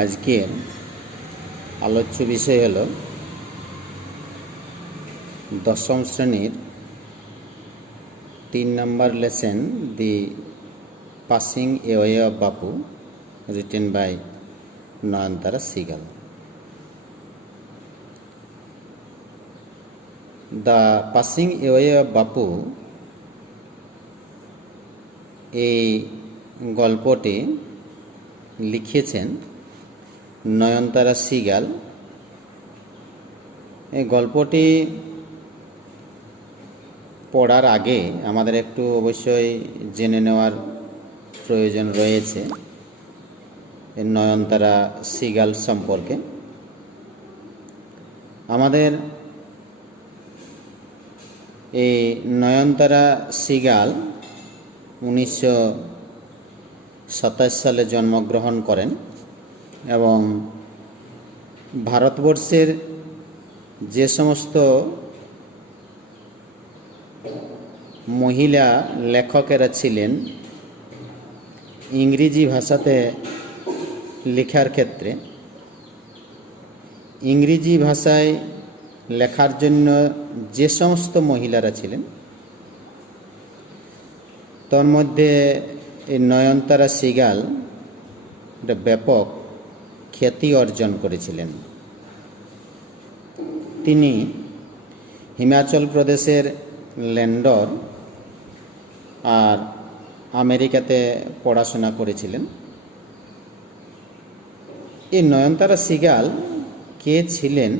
আজকের আলোচ্য বিষয় হল দশম শ্রেণীর 3 নম্বর lesson the passing away of Bapu written by Nayantara Sahgal. The passing away of Bapu এই গল্পটি লিখেছেন নয়নতারা সিগাল। এই গল্পটি পড়ার আগে আমাদের একটু অবশ্যই জেনে নেওয়ার প্রয়োজন রয়েছে নয়নতারা সিগাল সম্পর্কে। আমাদের এই নয়নতারা সিগাল 1927 সালে জন্মগ্রহণ করেন এবং ভারতবর্ষের যে সমস্ত মহিলা লেখকেরা ছিলেন ইংরেজি ভাষাতে লেখার ক্ষেত্রে, ইংরেজি ভাষায় লেখার জন্য যে সমস্ত মহিলারা ছিলেন তার মধ্যে এই নয়নতারা সিগাল একটা ব্যাপক খ্যাতি অর্জন করেছিলেন। তিনি হিমাচল প্রদেশের ল্যান্ডর আর আমেরিকাতে পড়াশোনা করেছিলেন। এই নয়নতারা সিগাল কে ছিলেন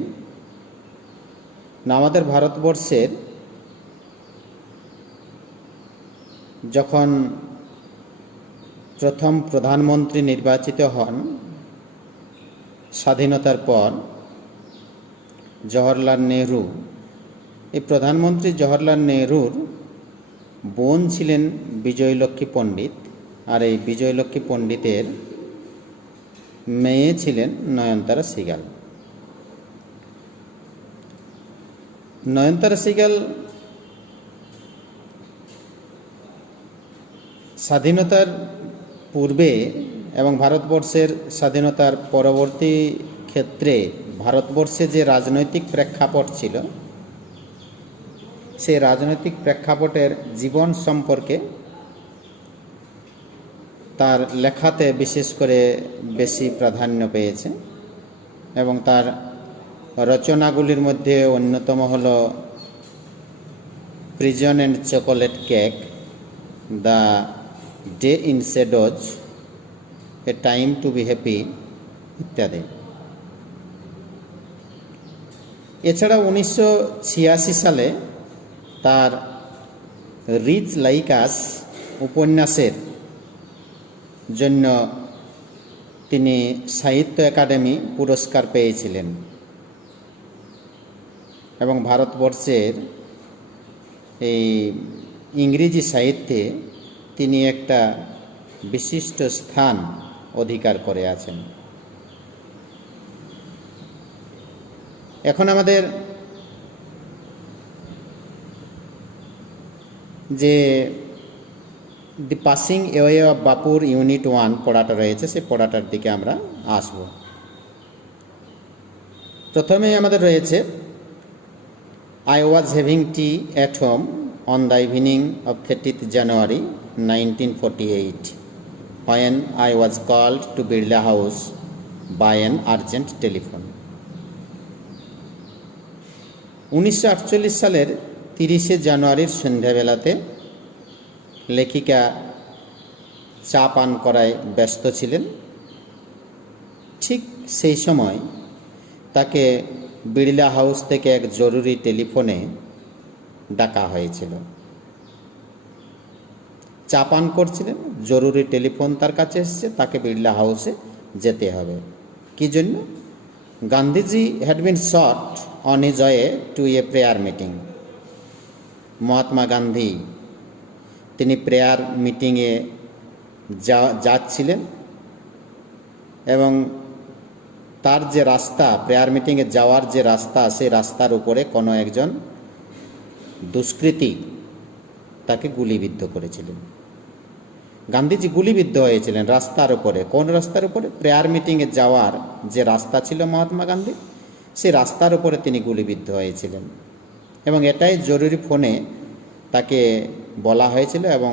না, আমাদের ভারতবর্ষের যখন প্রথম প্রধানমন্ত্রী নির্বাচিত হন স্বাধীনতার পর জওহরলাল নেহরু, এই প্রধানমন্ত্রী জওহরলাল নেহরুর বোন ছিলেন বিজয়লক্ষ্মী পণ্ডিত, আর এই বিজয়লক্ষ্মী পণ্ডিতের মেয়ে ছিলেন নয়নতারা সিগাল। নয়নতারা সিগাল স্বাধীনতার পূর্বে এবং ভারতবর্ষের স্বাধীনতার পরবর্তী ক্ষেত্রে ভারতবর্ষে যে রাজনৈতিক প্রেক্ষাপট ছিল সেই রাজনৈতিক প্রেক্ষাপটের জীবন সম্পর্কে তার লেখাতে বিশেষ করে বেশি প্রাধান্য পেয়েছে এবং তার রচনাগুলির মধ্যে অন্যতম হল prison and chocolate cake, the day in shadows, A time to be happy ইত্যাদি। এছাড়া 1986 সালে তার রিচ লাইক আস উপন্যাসের জন্য তিনি সাহিত্য একাডেমি পুরস্কার পেয়েছিলেন এবং ভারতবর্ষের এই ইংরেজি সাহিত্যে তিনি একটা বিশিষ্ট স্থান অধিকার করে আছেন। এখন আমাদের যে দি পাসিং অ্যাওয়ে অফ বাপুর ইউনিট 1 পড়াটা রয়েছে সেই পড়াটার দিকে আমরা আসব। প্রথমে আমাদের রয়েছে I was having tea at home on the evening of 30th January 1948 when I was called to Birla House by an urgent telephone. 1948 সালের 30শে জানুয়ারির সন্ধ্যাবেলাতে লেখিকা চা পান করায় ব্যস্ত ছিলেন। ঠিক সেই সময় তাকে বিড়লা হাউস থেকে এক জরুরি টেলিফোনে ডাকা হয়েছিল। চা পান করছিলেন, জরুরি টেলিফোন তার কাছে এসেছে, তাকে বিড়লা হাউসে যেতে হবে। কি জন্য? Gandhiji had been shot on his way to a prayer meeting. Mahatma Gandhi তিনি প্রেয়ার মিটিংয়ে যাচ্ছিলেন এবং তার যে রাস্তা, প্রেয়ার মিটিংয়ে যাওয়ার যে রাস্তা, সেই রাস্তার উপরে কোনো একজন দুষ্কৃতী তাকে গুলিবিদ্ধ করেছিলেন। গান্ধীজি গুলিবিদ্ধ হয়েছিলেন রাস্তার উপরে। কোন রাস্তার উপরে? প্রেয়ার মিটিংয়ে যাওয়ার যে রাস্তা ছিল মহাত্মা গান্ধী, সেই রাস্তার উপরে তিনি গুলিবিদ্ধ হয়েছিলেন। এবং এটাই জরুরি ফোনে তাকে বলা হয়েছিল এবং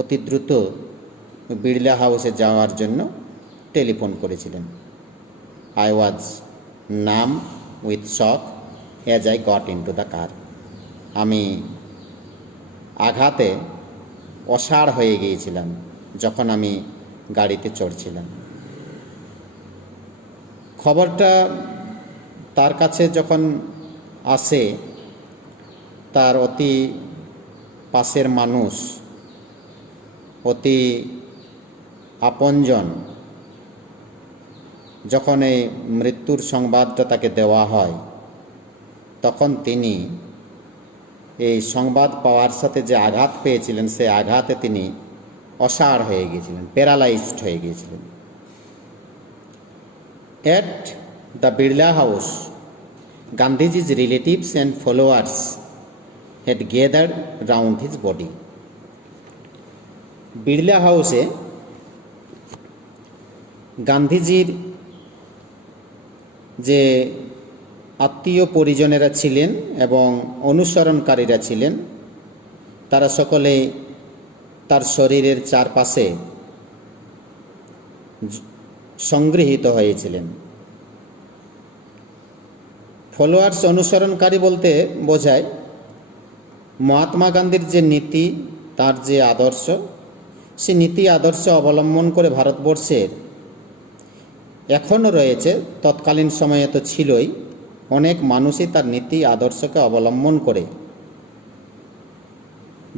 অতি দ্রুত বিড়লা হাউসে যাওয়ার জন্য টেলিফোন করেছিলেন। আই ওয়াজ নাম with shock as I got into the car. আমি আঘাতে অসাড় হয়ে গিয়েছিলাম যখন আমি গাড়িতে চড়ছিলাম। খবরটা তার কাছে যখন আসে, তার অতি পাশের মানুষ, অতি আপনজন যখন এই মৃত্যুর সংবাদটা তাকে দেওয়া হয়, তখন তিনি এই সংবাদ পাওয়ার সাথে যে আঘাত পেয়েছিলেন, সেই আঘাতে তিনি অসাড় হয়ে গিয়েছিলেন, প্যারালাইজড হয়ে গিয়েছিলেন। At the Birla House, Gandhiji's relatives and followers had gathered round his body. Birla হাউসে গান্ধীজির যে আত্মীয় পরিজনেরা ছিলেন এবং অনুসরণকারীরা ছিলেন, তারা সকলে তার শরীরের চারপাশে সংগৃহীত হয়েছিলেন। ফলোয়ার্স, অনুসরণকারী বলতে বোঝায় মহাত্মা গান্ধীর যে নীতি, তার যে আদর্শ, সে নীতি আদর্শ অবলম্বন করে ভারতবর্ষের এখনও রয়েছে, তৎকালীন সময়ে তো ছিলই, অনেক মানুষই তার নীতি আদর্শকে অবলম্বন করে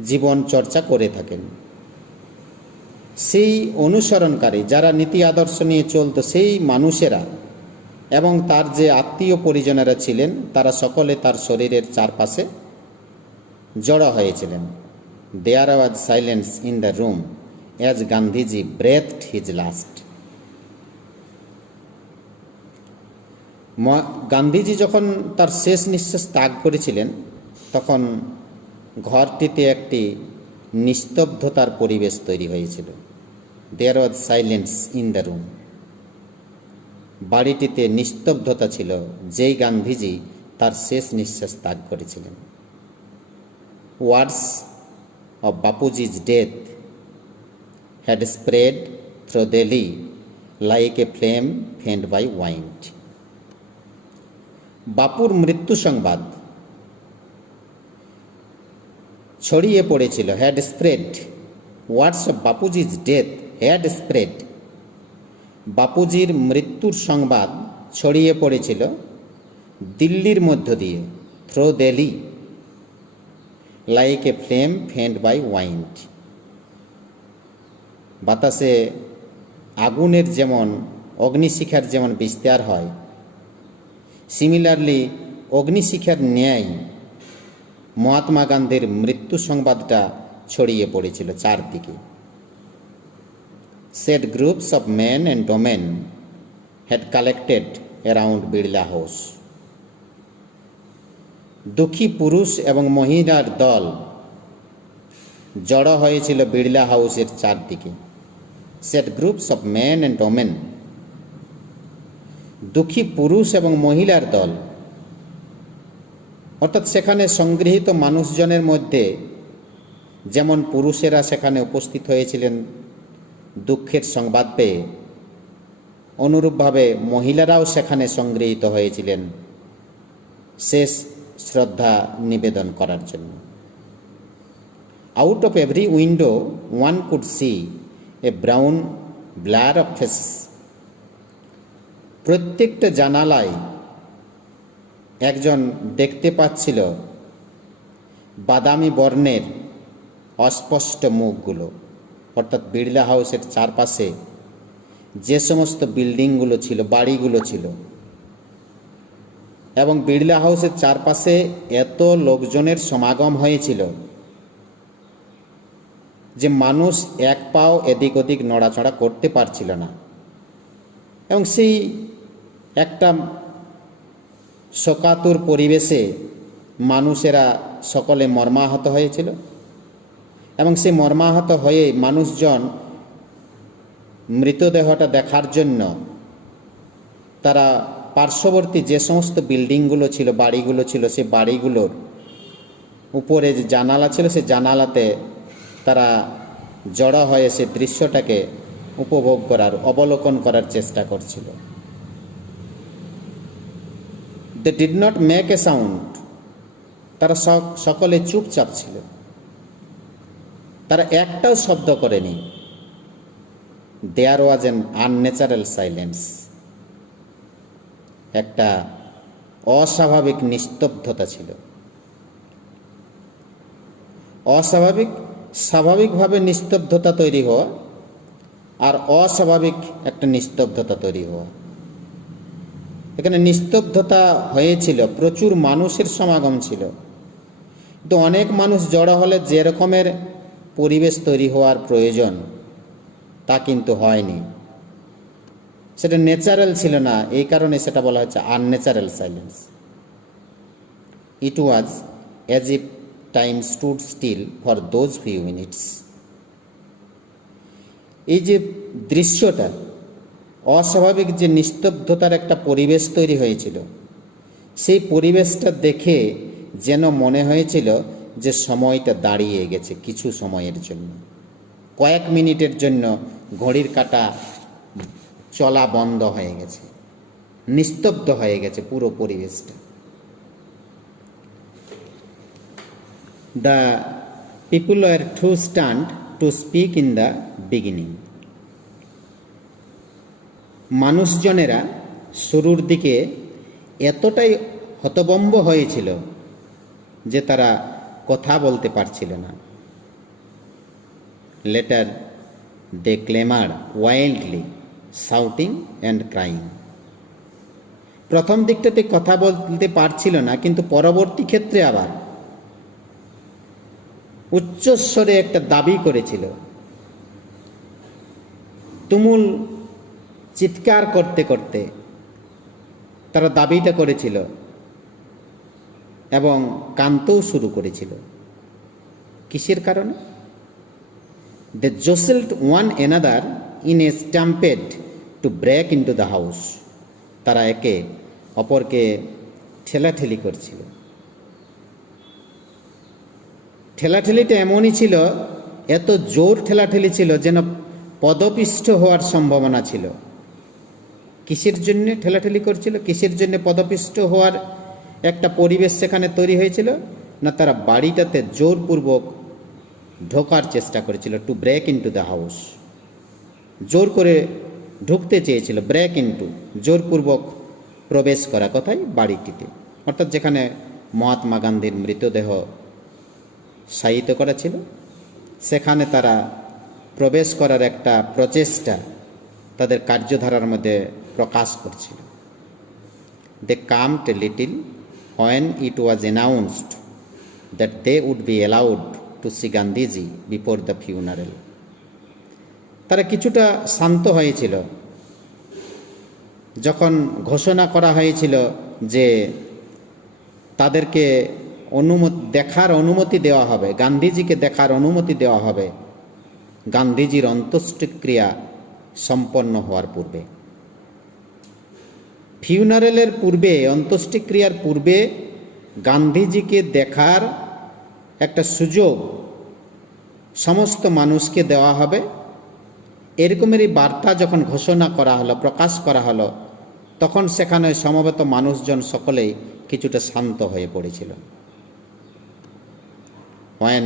জীবন চর্চা করে থাকেন। সেই অনুসরণকারী যারা নীতি আদর্শ নিয়ে চলত, সেই মানুষেরা এবং তার যে আত্মীয় পরিজনেরা ছিলেন, তারা সকলে তার শরীরের চারপাশে জড়ো হয়েছিলেন। There was silence in the room as Gandhiji breathed his last. Gandhiji যখন তার শেষ নিঃশ্বাস ত্যাগ করেছিলেন, তখন ঘরটিতে একটি নিস্তব্ধতার পরিবেশ তৈরি হয়েছিল। দেয়ার was silence in the room. বাড়িটিতে নিস্তব্ধতা ছিল যেই গান্ধীজি তার শেষ নিঃশ্বাস ত্যাগ করেছিলেন। Words of Bapuji's death had spread through Delhi like a flame fanned by wind. বাপুর মৃত্যু সংবাদ ছড়িয়ে পড়েছিল, had spread. Words of Bapuji's death had spread. বাপুজির মৃত্যুর সংবাদ ছড়িয়ে পড়েছিল দিল্লির মধ্য দিয়ে, through Delhi, like a flame fanned by wind. বাতাসে আগুনের যেমন, অগ্নিশিখার যেমন বিস্তার হয়, সিমিলারলি অগ্নিশিখার ন্যায় মহাত্মা গান্ধীর মৃত্যু সংবাদটা ছড়িয়ে পড়েছিল চারদিকে। Said groups of men and women had collected around Birla House. দুঃখী পুরুষ এবং মহিলার দল জড়ো হয়েছিল বিড়লা হাউসের চারদিকে। Said groups of men and women, দুঃখী পুরুষ এবং মহিলার দল, অর্থাৎ সেখানে সংগৃহীত মানুষজনের মধ্যে যেমন পুরুষেরা সেখানে উপস্থিত হয়েছিলেন দুঃখের সংবাদ পেয়ে, অনুরূপভাবে মহিলারাও সেখানে সংগৃহীত হয়েছিলেন শেষ শ্রদ্ধা নিবেদন করার জন্য। Out of every window one could see a brown blur of faces. প্রত্যেকটা জানালায় একজন দেখতে পাচ্ছিল বাদামি বর্ণের অস্পষ্ট মুখগুলো। অর্থাৎ বিড়লা হাউসের চারপাশে যে সমস্ত বিল্ডিংগুলো ছিল, বাড়িগুলো ছিল, এবং বিড়লা হাউসের চারপাশে এত লোকজনের সমাগম হয়েছিল যে মানুষ এক পাও এদিক ওদিক নড়াচড়া করতে পারছিল না। এবং সেই একটা শোকাতুর পরিবেশে মানুষেরা সকলে মর্মাহত হয়েছিল এবং সে মর্মাহত হয়ে মানুষজন মৃতদেহটা দেখার জন্য তারা পার্শ্ববর্তী যে সমস্ত বিল্ডিংগুলো ছিল, বাড়িগুলো ছিল, সে বাড়িগুলোর উপরে যে জানালা ছিল সে জানালাতে তারা জড়ো হয়ে সে দৃশ্যটাকে উপভোগ করার, অবলোকন করার চেষ্টা করছিল। They did not make a sound, তারা সকলে চুপচাপ ছিল, তারা একটাও শব্দ করেনি। There was an unnatural silence, একটা অস্বাভাবিক নিস্তব্ধতা ছিল। স্বাভাবিকভাবে নিস্তব্ধতা তৈরি হওয়া আর অস্বাভাবিক একটা নিস্তব্ধতা তৈরি হওয়া। এখানে নিস্তব্ধতা হয়েছিল, প্রচুর মানুষের সমাগম ছিল, কিন্তু অনেক মানুষ জড়ো হলে যে রকমের পরিবেশ তৈরি হওয়ার প্রয়োজন তা কিন্তু হয়নি। সেটা ন্যাচারাল ছিল না, এই কারণে সেটা বলা হচ্ছে unnatural silence. It was as if time stood still for those few minutes. এই যে দৃশ্যটা, অস্বাভাবিক যে নিস্তব্ধতার একটা পরিবেশ তৈরি হয়েছিল, সেই পরিবেশটা দেখে যেন মনে হয়েছিল যে সময়টা দাঁড়িয়ে গেছে কিছু সময়ের জন্য, কয়েক মিনিটের জন্য ঘড়ির কাঁটা চলা বন্ধ হয়ে গেছে, নিস্তব্ধ হয়ে গেছে পুরো পরিবেশটা। The people were too stunned to speak in the beginning. মানুষজনেরা শুরুর দিকে এতটাই হতভম্ব হয়েছিল যে তারা কথা বলতে পারছিল না। Later they clamoured wildly, shouting and crying. প্রথম দিকটাতে কথা বলতে পারছিল না, কিন্তু পরবর্তী ক্ষেত্রে আবার উচ্চস্বরে একটা দাবি করেছিল, তুমুল চিৎকার করতে করতে তারা দাবিটা করেছিল এবং কাঁদতেও শুরু করেছিল। কিসের কারণে? They jostled one another in a stampede to break into the house. তারা একে অপরকে ঠেলাঠেলি করছিল। ঠেলাঠেলিটা এমনই ছিল, এত জোর ঠেলাঠেলি ছিল যেন পদপিষ্ট হওয়ার সম্ভাবনা ছিল। কিসের জন্য ঠেলাঠেলি করছিল, কিসের জন্য পদপিষ্ট হওয়ার একটা পরিবেশ সেখানে তৈরি হয়েছিল? না, তারা বাড়িটাতে জোরপূর্বক ঢোকার চেষ্টা করেছিল। To break into the house, জোর করে ঢুকতে চেয়েছিল। ব্রেক ইনটু, জোরপূর্বক প্রবেশ করা। কোথায়? বাড়িটিতে, অর্থাৎ যেখানে মহাত্মা গান্ধীর মৃতদেহ শায়িত করা ছিল, সেখানে তারা প্রবেশ করার একটা প্রচেষ্টা তাদের কার্যধারার মধ্যে প্রকাশ করছিল। They calmed a little when it was announced that they would be allowed to see Gandhiji before the funeral. তারা কিছুটা শান্ত হয়েছিল যখন ঘোষণা করা হয়েছিল যে তাদেরকে দেখার অনুমতি দেওয়া হবে, গান্ধীজিকে দেখার অনুমতি দেওয়া হবে গান্ধীজির অন্ত্যেষ্টিক্রিয়া সম্পন্ন হওয়ার পূর্বে। ফিউনারেলের পূর্বে, অন্ত্যেষ্টিক্রিয়ার পূর্বে গান্ধীজিকে দেখার একটা সুযোগ সমস্ত মানুষকে দেওয়া হবে, এরকমেরই বার্তা যখন ঘোষণা করা হলো, প্রকাশ করা হলো, তখন সেখানে সমবেত মানুষজন সকলেই কিছুটা শান্ত হয়ে পড়েছিল। When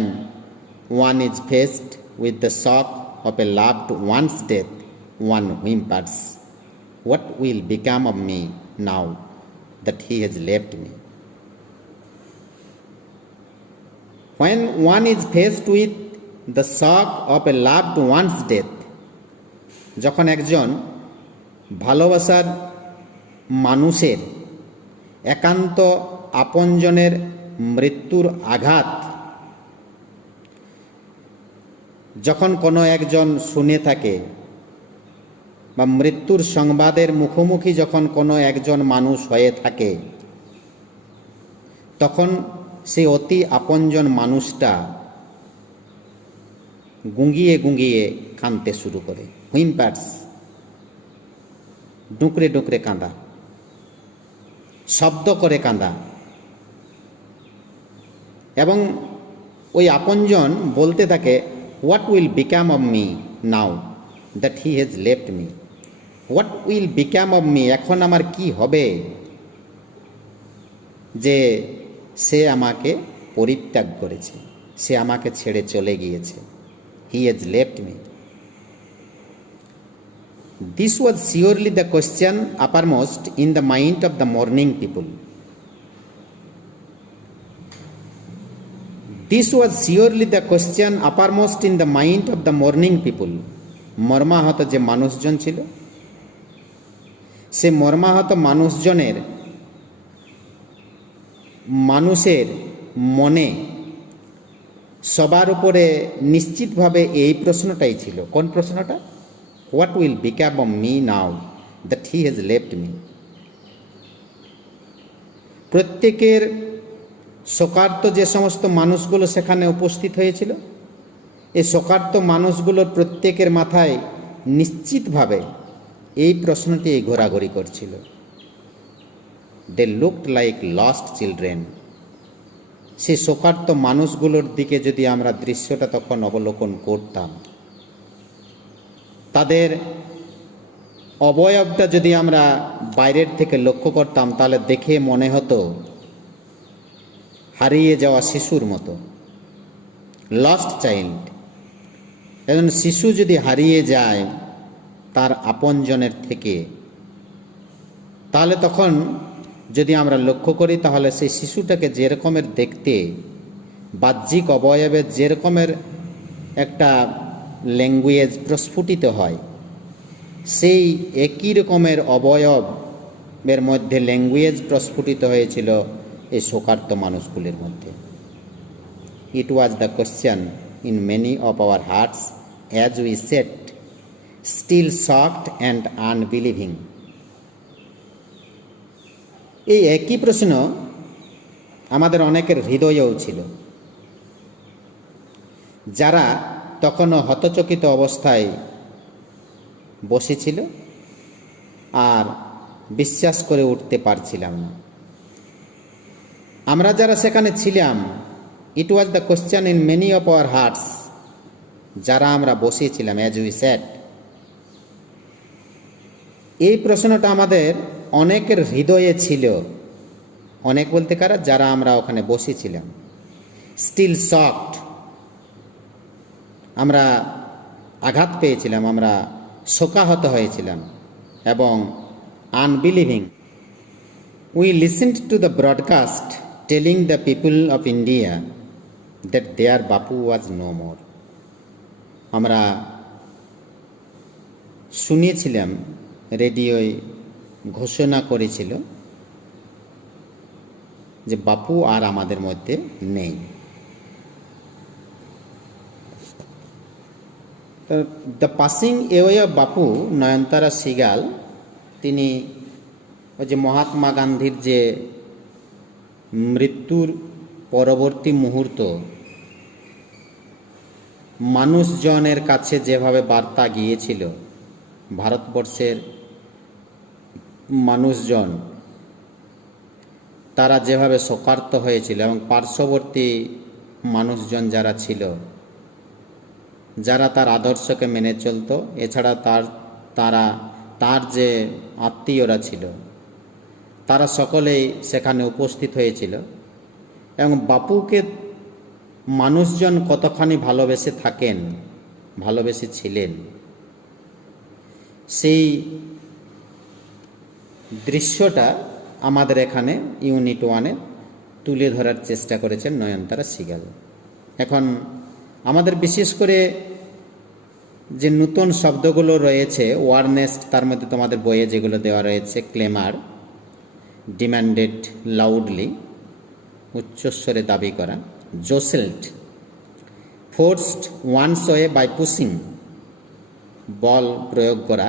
one is faced with the shock of a loved one's death, one whimpers, what will become of me now that he has left me? When one is faced with the shock of a loved one's death, যখন একজন ভালোবাসার মানুষের, একান্ত আপনজনের মৃত্যুর আঘাত যখন কোনো একজন শুনে থাকে, বা মৃত্যুর সংবাদের মুখোমুখি যখন কোনো একজন মানুষ হয়ে থাকে, তখন সেই অতি আপনজন মানুষটা গুঙ্গিয়ে গুঙ্গিয়ে কাঁদতে শুরু করে। হুইম্পার্স, ডুকরে ডুকরে কাঁদা, শব্দ করে কাঁদা। এবং ওই আপনজন বলতে থাকে, what will become of me now that he has left me. What will become of me, এখন আমার কি হবে যে সে আমাকে পরিত্যাগ করেছে, সে আমাকে ছেড়ে চলে গিয়েছে। He has left me. This was surely the question uppermost in the mind of the mourning people. This was surely the question uppermost in the mind of the mourning people. মর্মাহত যে মানুষজন ছিল, সে মর্মাহত মানুষের মনে সবার উপরে নিশ্চিতভাবে এই প্রশ্নটাই ছিল। কোন প্রশ্নটা? What will become of me now that he has left me. প্রত্যেকের শোকার্ত যে সমস্ত মানুষগুলো সেখানে উপস্থিত হয়েছিল, এই শোকার্ত মানুষগুলোর প্রত্যেকের মাথায় নিশ্চিতভাবে এই প্রশ্নটি ঘোরাঘুরি করছিল। They looked like lost children. সে শোকার্ত মানুষগুলোর দিকে যদি আমরা দৃশ্যটা তখন অবলোকন করতাম, তাদের অবয়বটা যদি আমরা বাইরের থেকে লক্ষ্য করতাম, তাহলে দেখে মনে হতো হারিয়ে যাওয়া শিশুর মতো, লস্ট চাইল্ড। একজন শিশু যদি হারিয়ে যায় তার আপনজনের থেকে, তাহলে তখন যদি আমরা লক্ষ্য করি, তাহলে সেই শিশুটাকে যে রকমের দেখতে, বাহ্যিক অবয়বের যে রকমের একটা ল্যাঙ্গুয়েজ প্রস্ফুটিত হয়, সেই একই রকমের অবয়বের মধ্যে ল্যাঙ্গুয়েজ প্রস্ফুটিত হয়েছিল এই শোকার্ত মানুষগুলির মধ্যে। It was the question in many of our hearts as we sat still shocked and unbelieving. এই একই প্রশ্ন আমাদের অনেকের হৃদয়েও ছিল, যারা তখনও হতচকিত অবস্থায় বসেছিল আর বিশ্বাস করে উঠতে পারছিলাম না। আমরা যারা সেখানে ছিলাম, it was the question in many of our hearts, যারা আমরা বসেছিলাম, অ্যাজ উই সেট, এই প্রশ্নটা আমাদের অনেকের হৃদয়ে ছিল। অনেক বলতে কারা? যারা আমরা ওখানে বসেছিলাম। স্টিল শকড, আমরা আঘাত পেয়েছিলাম, আমরা শোকাহত হয়েছিলাম। এবং unbelieving, we listened to the broadcast telling the people of India that their Bapu was no more. আমরা শুনিয়েছিলাম, রেডিওয় ঘোষণা করেছিল যে বাপু আর আমাদের মধ্যে নেই। The passing away of Bapu, Nayantara seagull, তিনি ওই যে মহাত্মা গান্ধীর যে মৃত্যুর পরবর্তী মুহূর্ত মানুষজনের কাছে যেভাবে বার্তা গিয়েছিল, ভারতবর্ষের মানুষজন তারা যেভাবে শোকার্ত হয়েছিল, এবং পার্শ্ববর্তী মানুষজন যারা ছিল, যারা তার আদর্শকে মেনে চলত, এছাড়া তার যে আত্মীয়রা ছিল, তারা সকলেই সেখানে উপস্থিত হয়েছিল। এবং বাপুকে মানুষজন কতখানি ভালোবেসে থাকেন, ভালোবেসেছিলেন, সেই দৃশ্যটা আমাদের এখানে ইউনিট 1-এ তুলে ধরার চেষ্টা করেছেন নয়নতারা সিগাল। এখন আমাদের বিশেষ করে যে নতুন শব্দগুলো রয়েছে, ওয়ারনেস্ট, তার মধ্যে তোমাদের বইয়ে যেগুলো দেওয়া রয়েছে, ক্লেমার, ডিম্যান্ডেড লাউডলি, উচ্চস্বরে দাবি করা, jostled, forced one's way by pushing, বল প্রয়োগ করা,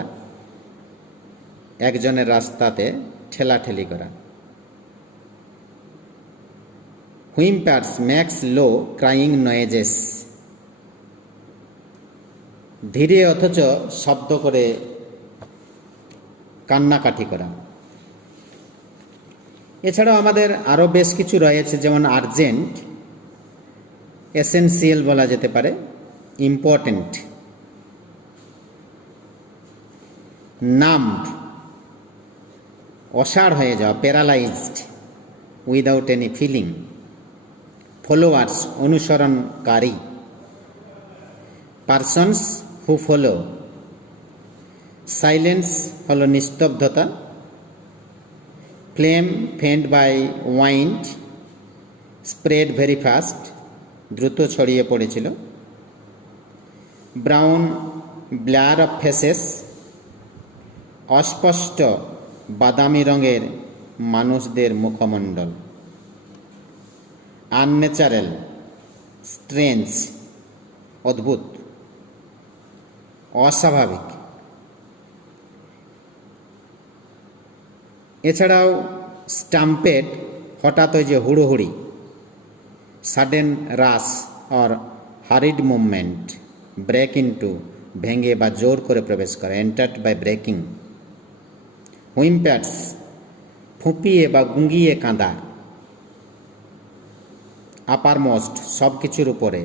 একজনের রাস্তাতে ঠেলাঠেলি করা, whimpers, makes low crying noises, ধীরে অথচ শব্দ করে কান্নাকাটি করা। এছাড়াও আমাদের আরও বেশ কিছু রয়েছে, যেমন আর্জেন্ট, এসেনশিয়াল বলা যেতে পারে, ইম্পর্টেন্ট, নাম্ব, অসাড় হয়ে যাওয়া, paralysed, without any feeling, followers, অনুসরণকারী, পারসনস হু ফলো, সাইলেন্স হলো নিস্তব্ধতা, flame fanned by wind, spread very fast, দ্রুত ছড়িয়ে পড়েছিল, ব্রাউন ব্লার অফ ফেসেস, অস্পষ্ট বাদামি রঙের মানুষদের মুখমণ্ডল, আনন্যাচারাল, স্ট্রেঞ্জ, অদ্ভুত, অস্বাভাবিক। এছাড়াও স্টাম্পেড, হঠাৎ ওই যে হুড়োহুড়ি, sudden rush or hurried movement, break into, ভেঙে বা জোর করে প্রবেশ করা, এন্টার্ড বাই ব্রেকিং, হুইম্প্যাটস, ফুঁপিয়ে বা গুঙ্গিয়ে কাঁদা, আপারমোস্ট, সব কিছুর উপরে,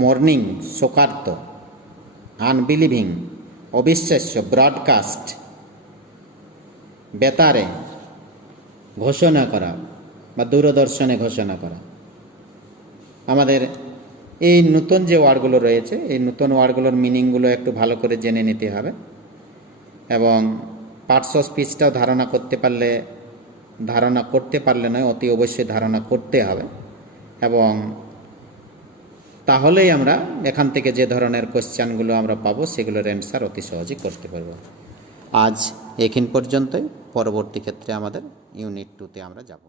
মর্নিং, শোকার্ত, আনবিলিভিং, অবিশ্বাস্য, ব্রডকাস্ট, বেতারে, ঘোষণা করা বা দূরদর্শনে ঘোষণা করা। আমাদের এই নতুন যে ওয়ার্ডগুলো রয়েছে, এই নতুন ওয়ার্ডগুলোর মিনিংগুলো একটু ভালো করে জেনে নিতে হবে, এবং পার্টস অফ স্পিচটাও ধারণা করতে পারলে নয়, অতি অবশ্যই ধারণা করতে হবে, এবং তাহলেই আমরা এখান থেকে যে ধরনের কোশ্চেনগুলো আমরা পাবো সেগুলোর অ্যান্সার অতি সহজেই করতে পারবো। আজ এখান পর্যন্তই। পরবর্তী ক্ষেত্রে আমাদের ইউনিট 2-তে আমরা যাব।